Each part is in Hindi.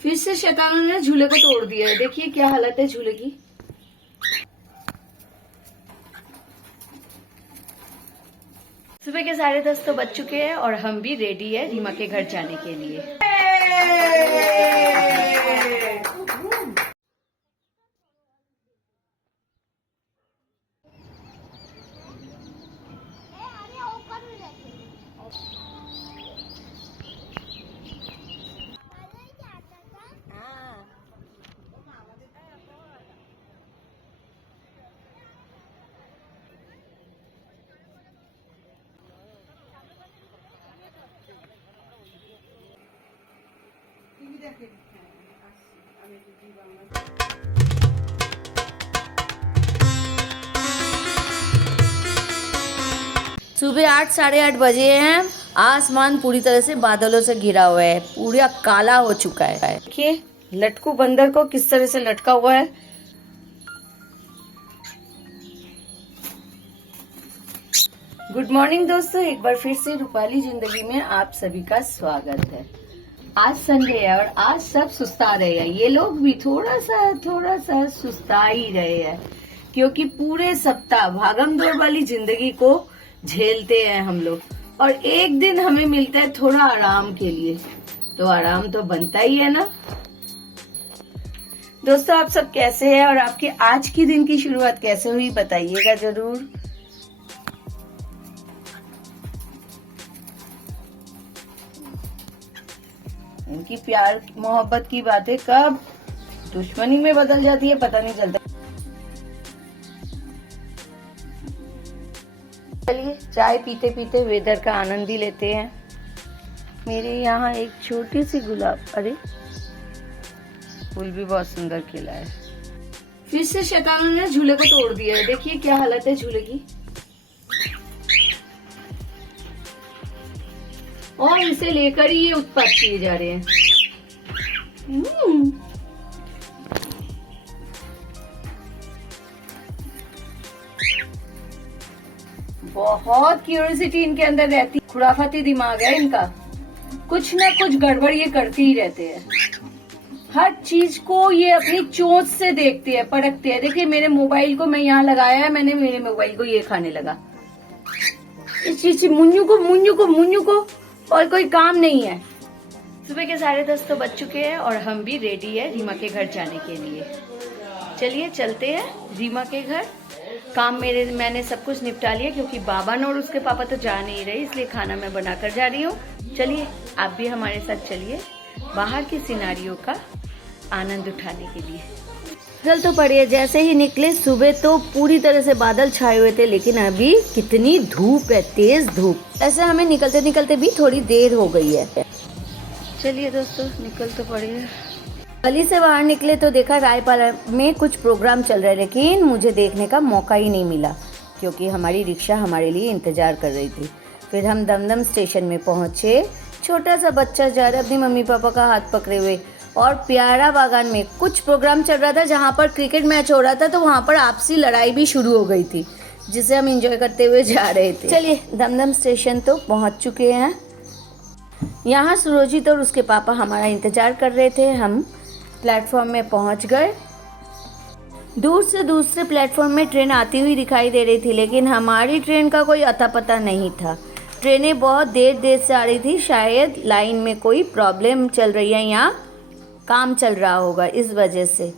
फिर से शैतानों ने झूले को तोड़ दिया है। देखिए क्या हालत है झूले की। सुबह के 10:30 तो बज चुके हैं और हम भी रेडी है रीमा के घर जाने के लिए। सुबह 8 साढ़े 8 बजे हैं। आसमान पूरी तरह से बादलों से घिरा हुआ है, पूरा काला हो चुका है। देखिए लटकू बंदर को किस तरह से लटका हुआ है। गुड मॉर्निंग दोस्तों, एक बार फिर से रूपाली जिंदगी में आप सभी का स्वागत है। आज संडे है और आज सब सुस्ता रहे हैं। ये लोग भी थोड़ा सा सुस्ता ही रहे हैं, क्योंकि पूरे सप्ताह भागम दौड़ वाली जिंदगी को झेलते हैं हम लोग, और एक दिन हमें मिलता है थोड़ा आराम के लिए, तो आराम तो बनता ही है ना। दोस्तों आप सब कैसे हैं और आपके आज की दिन की शुरुआत कैसे हुई बताइएगा जरूर। इनकी प्यार मोहब्बत की बातें कब दुश्मनी में बदल जाती है पता नहीं चलता। चलिए चाय पीते पीते वेदर का आनंद ही लेते हैं। मेरे यहाँ एक छोटी सी गुलाब, अरे फूल भी बहुत सुंदर खिला है। फिर से शैतानों ने झूले को तोड़ दिया है। देखिए क्या हालत है झूले की। और इसे लेकर ही ये उत्पात किए जा रहे हैं। बहुत क्यूरियोसिटी इनके अंदर रहती, खुराफाती दिमाग है इनका, कुछ ना कुछ गड़बड़ ये करते ही रहते हैं। हर चीज को ये अपनी चोंच से देखते हैं, परखते हैं। देखिए मेरे मोबाइल को मैं यहाँ लगाया है, मैंने मेरे मोबाइल को ये खाने लगा। इस चीज मुन्नू को और कोई काम नहीं है। सुबह के 10:30 तो बज चुके हैं और हम भी रेडी है रीमा के घर जाने के लिए। चलिए चलते हैं रीमा के घर। काम मैंने सब कुछ निपटा लिया, क्योंकि बाबा और उसके पापा तो जा नहीं रहे, इसलिए खाना मैं बनाकर जा रही हूँ। चलिए आप भी हमारे साथ चलिए बाहर की सिनारियों का आनंद उठाने के लिए। चल तो पड़िए। जैसे ही निकले सुबह तो पूरी तरह से बादल छाए हुए थे, लेकिन अभी कितनी धूप है, तेज धूप। ऐसे हमें निकलते निकलते भी थोड़ी देर हो गई है। चलिए दोस्तों निकल तो पड़िए। गली से बाहर निकले तो देखा रायपाला में कुछ प्रोग्राम चल रहा है, लेकिन मुझे देखने का मौका ही नहीं मिला, क्योंकि हमारी रिक्शा हमारे लिए इंतजार कर रही थी। फिर हम दमदम स्टेशन में पहुंचे। छोटा सा बच्चा जा रहा अपनी मम्मी पापा का हाथ पकड़े हुए, और प्यारा बागान में कुछ प्रोग्राम चल रहा था जहाँ पर क्रिकेट मैच हो रहा था, तो वहाँ पर आपसी लड़ाई भी शुरू हो गई थी, जिसे हम एंजॉय करते हुए जा रहे थे। चलिए दमदम स्टेशन तो पहुँच चुके हैं। यहाँ सुरोजित और उसके पापा हमारा इंतजार कर रहे थे। हम प्लेटफॉर्म में पहुँच गए। दूर से दूसरे प्लेटफॉर्म में ट्रेन आती हुई दिखाई दे रही थी, लेकिन हमारी ट्रेन का कोई अता पता नहीं था। ट्रेनें बहुत देर से आ रही थी, शायद लाइन में कोई प्रॉब्लम चल रही है, यहाँ काम चल रहा होगा इस वजह से।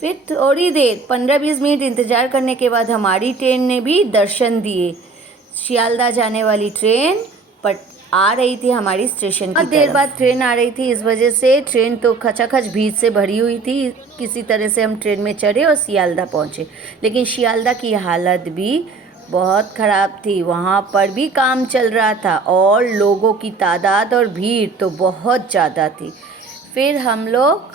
फिर थोड़ी देर 15-20 मिनट इंतज़ार करने के बाद हमारी ट्रेन ने भी दर्शन दिए। शियालदह जाने वाली ट्रेन पर आ रही थी हमारी स्टेशन की तरफ। देर बाद ट्रेन आ रही थी, इस वजह से ट्रेन तो खचाखच भीड़ से भरी हुई थी। किसी तरह से हम ट्रेन में चढ़े और शियालदह पहुँचे, लेकिन शियालदह की हालत भी बहुत ख़राब थी। वहाँ पर भी काम चल रहा था और लोगों की तादाद और भीड़ तो बहुत ज़्यादा थी। फिर हम लोग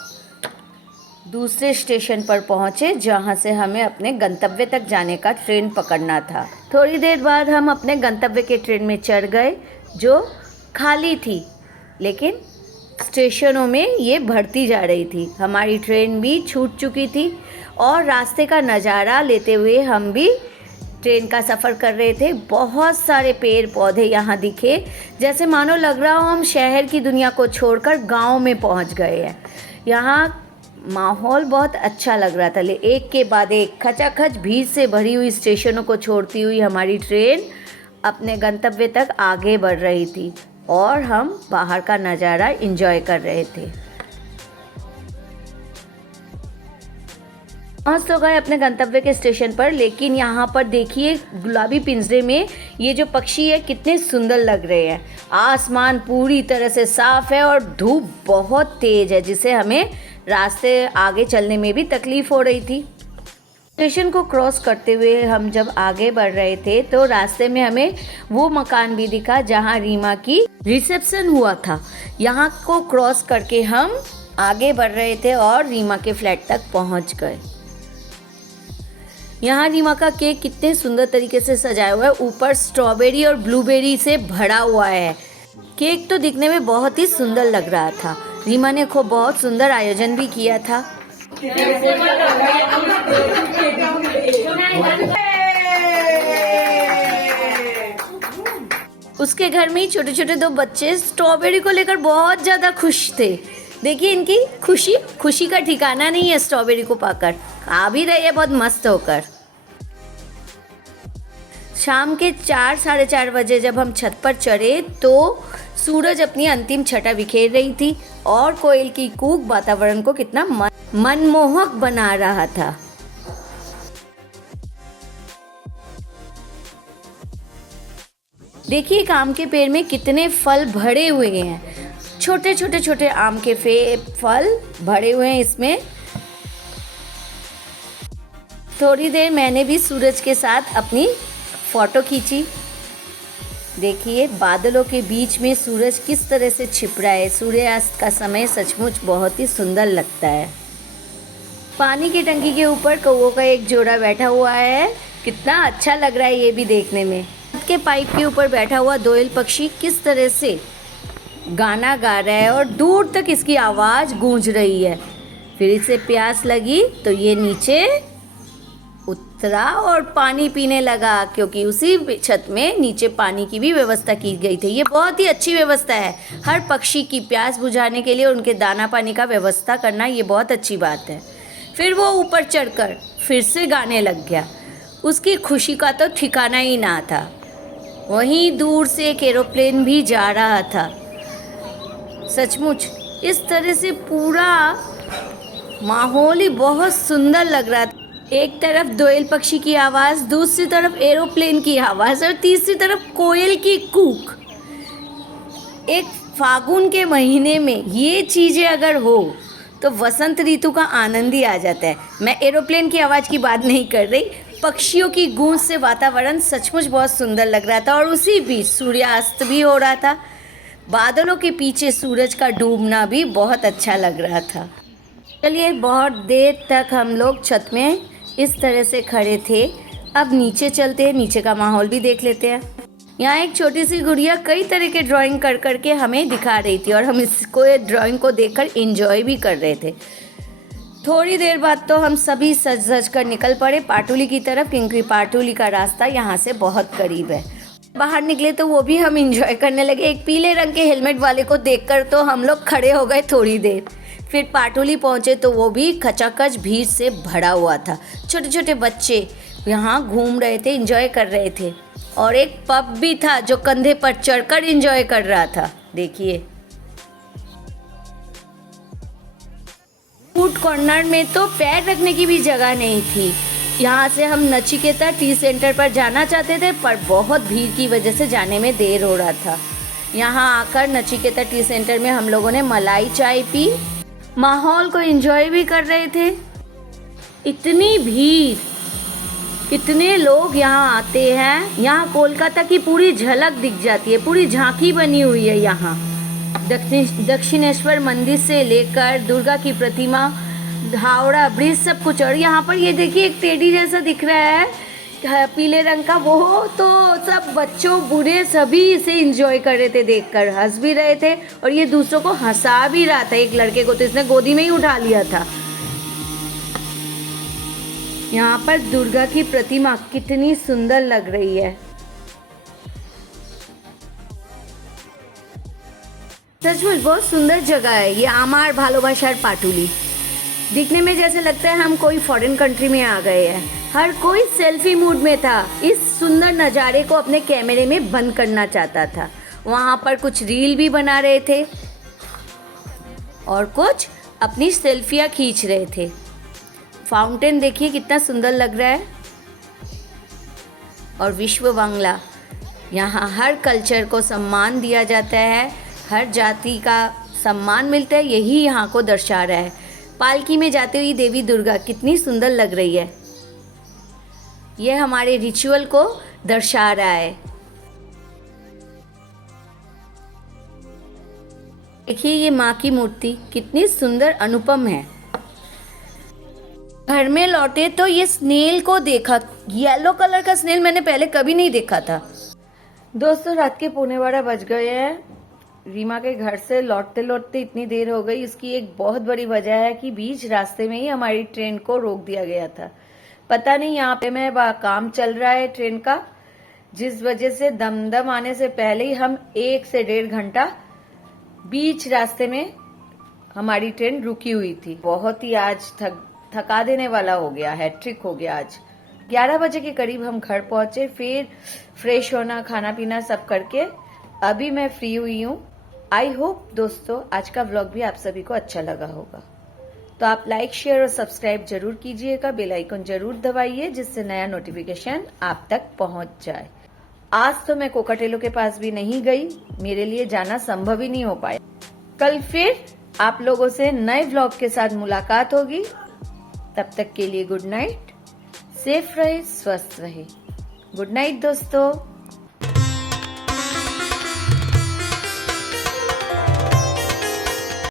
दूसरे स्टेशन पर पहुँचे, जहाँ से हमें अपने गंतव्य तक जाने का ट्रेन पकड़ना था। थोड़ी देर बाद हम अपने गंतव्य के ट्रेन में चढ़ गए, जो खाली थी, लेकिन स्टेशनों में ये बढ़ती जा रही थी। हमारी ट्रेन भी छूट चुकी थी और रास्ते का नज़ारा लेते हुए हम भी ट्रेन का सफ़र कर रहे थे। बहुत सारे पेड़ पौधे यहाँ दिखे, जैसे मानो लग रहा हो हम शहर की दुनिया को छोड़कर गांव में पहुँच गए हैं। यहाँ माहौल बहुत अच्छा लग रहा था। एक के बाद एक खचाखच भीड़ से भरी हुई स्टेशनों को छोड़ती हुई हमारी ट्रेन अपने गंतव्य तक आगे बढ़ रही थी और हम बाहर का नज़ारा एंजॉय कर रहे थे। पहुँच तो गए अपने गंतव्य के स्टेशन पर, लेकिन यहाँ पर देखिए गुलाबी पिंजरे में ये जो पक्षी है कितने सुंदर लग रहे हैं। आसमान पूरी तरह से साफ है और धूप बहुत तेज है, जिससे हमें रास्ते आगे चलने में भी तकलीफ हो रही थी। स्टेशन को क्रॉस करते हुए हम जब आगे बढ़ रहे थे तो रास्ते में हमें वो मकान भी दिखा जहाँ रीमा की रिसेप्शन हुआ था। यहाँ को क्रॉस करके हम आगे बढ़ रहे थे और रीमा के फ्लैट तक पहुँच गए। यहाँ रीमा का केक कितने सुंदर तरीके से सजाया हुआ है, ऊपर स्ट्रॉबेरी और ब्लूबेरी से भरा हुआ है। केक तो दिखने में बहुत ही सुंदर लग रहा था। रीमा ने खूब बहुत सुंदर आयोजन भी किया था। उसके घर में ही छोटे छोटे दो बच्चे स्ट्रॉबेरी को लेकर बहुत ज़्यादा खुश थे। देखिए इनकी खुशी का ठिकाना नहीं है। स्ट्रॉबेरी को पाकर खा भी रही है बहुत मस्त होकर। शाम के 4-4:30 बजे जब हम छत पर चढ़े तो सूरज अपनी अंतिम छटा बिखेर रही थी और कोयल की कूक वातावरण को कितना मनमोहक बना रहा था। देखिए एक आम के पेड़ में कितने फल भरे हुए हैं। छोटे आम के फल भरे हुए हैं इसमें। थोड़ी देर मैंने भी सूरज के साथ अपनी फोटो खींची। देखिए बादलों के बीच में सूरज किस तरह से छिप रहा है। सूर्यास्त का समय सचमुच बहुत ही सुंदर लगता है। पानी की टंकी के ऊपर कौवों का एक जोड़ा बैठा हुआ है, कितना अच्छा लग रहा है ये भी देखने में। के पाइप के ऊपर बैठा हुआ दोयल पक्षी किस तरह से गाना गा रहा है और दूर तक इसकी आवाज़ गूंज रही है। फिर इसे प्यास लगी तो ये नीचे उतरा और पानी पीने लगा, क्योंकि उसी छत में नीचे पानी की भी व्यवस्था की गई थी। ये बहुत ही अच्छी व्यवस्था है। हर पक्षी की प्यास बुझाने के लिए उनके दाना पानी का व्यवस्था करना ये बहुत अच्छी बात है। फिर वो ऊपर चढ़कर फिर से गाने लग गया। उसकी खुशी का तो ठिकाना ही ना था। वहीं दूर से एक एरोप्लेन भी जा रहा था। सचमुच इस तरह से पूरा माहौल ही बहुत सुंदर लग रहा था। एक तरफ दोयल पक्षी की आवाज़, दूसरी तरफ एरोप्लेन की आवाज़ और तीसरी तरफ कोयल की कूक। एक फागुन के महीने में ये चीज़ें अगर हो तो वसंत ऋतु का आनंद ही आ जाता है। मैं एरोप्लेन की आवाज़ की बात नहीं कर रही, पक्षियों की गूंज से वातावरण सचमुच बहुत सुंदर लग रहा था। और उसी बीच सूर्यास्त भी हो रहा था। बादलों के पीछे सूरज का डूबना भी बहुत अच्छा लग रहा था। चलिए बहुत देर तक हम लोग छत में इस तरह से खड़े थे। अब नीचे चलते हैं, नीचे का माहौल भी देख लेते हैं। यहाँ एक छोटी सी गुड़िया कई तरह के ड्राइंग कर करके हमें दिखा रही थी और हम इसको ड्राइंग को देखकर एंजॉय भी कर रहे थे। थोड़ी देर बाद तो हम सभी सज धज कर निकल पड़े पाटुली की तरफ, क्योंकि पाटुली का रास्ता यहाँ से बहुत करीब है। बाहर निकले तो वो भी हम एंजॉय करने लगे। एक पीले रंग के हेलमेट वाले को देखकर तो हम लोग खड़े हो गए थोड़ी देर। फिर पाटुली पहुँचे तो वो भी खचाखच भीड़ से भरा हुआ था। छोटे छोटे बच्चे यहाँ घूम रहे थे, एंजॉय कर रहे थे। और एक पप भी था जो कंधे पर चढ़कर एंजॉय कर रहा था। देखिए फूड कॉर्नर में तो पैर रखने की भी जगह नहीं थी। यहाँ से हम नचिकेता टी सेंटर पर जाना चाहते थे, पर बहुत भीड़ की वजह से जाने में देर हो रहा था। यहाँ आकर नचिकेता टी सेंटर में हम लोगों ने मलाई चाय पी, माहौल को एंजॉय भी कर रहे थे। इतनी भीड़, कितने लोग यहाँ आते हैं। यहाँ कोलकाता की पूरी झलक दिख जाती है, पूरी झांकी बनी हुई है। यहाँ दक्षिणेश्वर मंदिर से लेकर दुर्गा की प्रतिमा, हावड़ा ब्रिज, सब कुछ। और यहाँ पर ये देखिए एक टेडी जैसा दिख रहा है पीले रंग का, वो तो सब बच्चों बूढ़े सभी इसे एंजॉय कर रहे थे, देखकर हंस भी रहे थे और ये दूसरों को हंसा भी रहा था। एक लड़के को तो इसने गोदी में ही उठा लिया था। यहाँ पर दुर्गा की प्रतिमा कितनी सुंदर लग रही है। सचमुच बहुत सुंदर जगह है ये आमार भालोबासार पाटुली। दिखने में जैसे लगता है हम कोई फॉरेन कंट्री में आ गए हैं। हर कोई सेल्फी मूड में था, इस सुंदर नज़ारे को अपने कैमरे में बंद करना चाहता था। वहाँ पर कुछ रील भी बना रहे थे और कुछ अपनी सेल्फियाँ खींच रहे थे। फाउंटेन देखिए कितना सुंदर लग रहा है। और विश्व बांग्ला, यहाँ हर कल्चर को सम्मान दिया जाता है, हर जाति का सम्मान मिलता है, यही यहाँ को दर्शा रहा है। पालकी में जाती हुई देवी दुर्गा कितनी सुंदर लग रही है, यह हमारे रिचुअल को दर्शा रहा है। देखिए ये माँ की मूर्ति कितनी सुंदर अनुपम है। घर में लौटे तो ये स्नेल को देखा, येलो कलर का स्नेल मैंने पहले कभी नहीं देखा था। दोस्तों रात के 11:15 बज गए हैं। रीमा के घर से लौटते लौटते इतनी देर हो गई। इसकी एक बहुत बड़ी वजह है कि बीच रास्ते में ही हमारी ट्रेन को रोक दिया गया था। पता नहीं यहाँ पे में काम चल रहा है ट्रेन का, जिस वजह से दमदम आने से पहले ही हम 1 से 1.5 घंटा बीच रास्ते में हमारी ट्रेन रुकी हुई थी। बहुत ही आज थका देने वाला हो गया, हैट्रिक हो गया आज। 11 बजे के करीब हम घर पहुंचे, फिर फ्रेश होना खाना पीना सब करके अभी मैं फ्री हुई हूँ। आई होप दोस्तों आज का व्लॉग भी आप सभी को अच्छा लगा होगा। तो आप लाइक शेयर और सब्सक्राइब जरूर कीजिएगा, बेल आइकन जरूर दबाइए जिससे नया नोटिफिकेशन आप तक पहुंच जाए। आज तो मैं कोकाटेलो के पास भी नहीं गई, मेरे लिए जाना संभव ही नहीं हो पाया। कल फिर आप लोगों से नए व्लॉग के साथ मुलाकात होगी। तब तक के लिए गुड नाइट, सेफ रहे, स्वस्थ रहे। गुड नाइट दोस्तों।